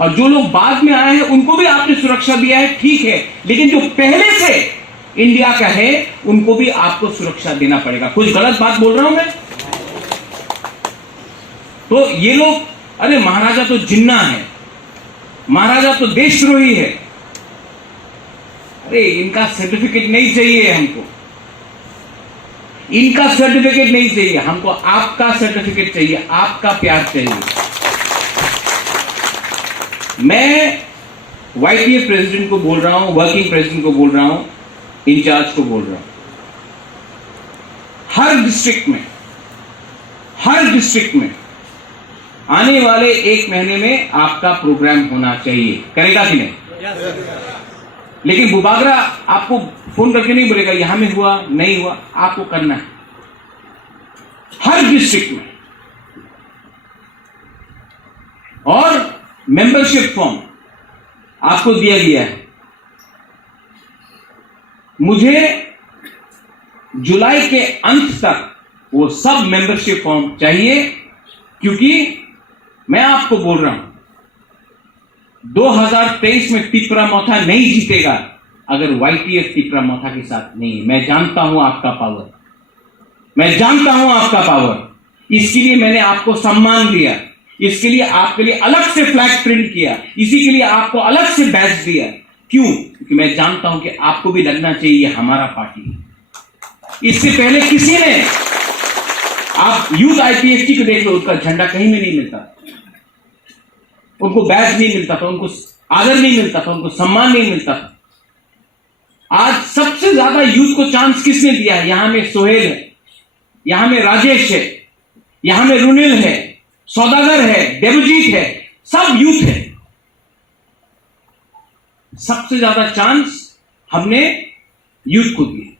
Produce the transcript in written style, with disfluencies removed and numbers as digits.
और जो लोग बाद में आए हैं उनको भी आपने सुरक्षा दिया है, ठीक है, लेकिन जो पहले से इंडिया का है उनको भी आपको सुरक्षा देना पड़ेगा। कुछ गलत बात बोल रहा हूं मैं? तो ये लोग, अरे महाराजा तो जिन्ना है, महाराजा तो देशद्रोही है, अरे इनका सर्टिफिकेट नहीं चाहिए हमको, इनका सर्टिफिकेट नहीं चाहिए हमको, आपका सर्टिफिकेट चाहिए, आपका प्यार चाहिए। मैं वाईटीएफ प्रेसिडेंट को बोल रहा हूं, वर्किंग प्रेसिडेंट को बोल रहा हूं, इंचार्ज को बोल रहा हूं, हर डिस्ट्रिक्ट में आने वाले 1 महीने में आपका प्रोग्राम होना चाहिए। करेगा कि नहीं? लेकिन बुबागरा आपको फोन करके नहीं बोलेगा यहां में हुआ नहीं हुआ, आपको करना है हर डिस्ट्रिक्ट में। और मेंबरशिप फॉर्म आपको दिया गया है। मुझे जुलाई के अंत तक वो सब मेंबरशिप फॉर्म चाहिए, क्योंकि मैं आपको बोल रहा हूं 2023 में तिपरामौथा नहीं जीतेगा अगर वाईटीएफ तिपरामौथा के साथ नहीं है। मैं जानता हूं आपका पावर, मैं जानता हूं आपका पावर। इसके लिए मैंने आपको सम्मान दिया, इसके लिए आपके लिए अलग से फ्लैग प्रिंट किया, इसी के लिए आपको अलग से बैच दिया। क्यों? क्योंकि मैं जानता हूं कि आपको भी लगना चाहिए हमारा पार्टी। इससे पहले किसी ने, आप यूथ आईपीएफटी को देख लो, उसका झंडा कहीं में नहीं मिलता, उनको बैच नहीं मिलता था, उनको आदर नहीं मिलता था, उनको सम्मान नहीं मिलता था। आज सबसे ज्यादा यूथ को चांस किसने दिया है? यहां में सोहेल है, यहां में राजेश है, यहां में रुनिल है, सौदागर है, देवजीत है, सब यूथ है। सबसे ज्यादा चांस हमने यूथ को दिया।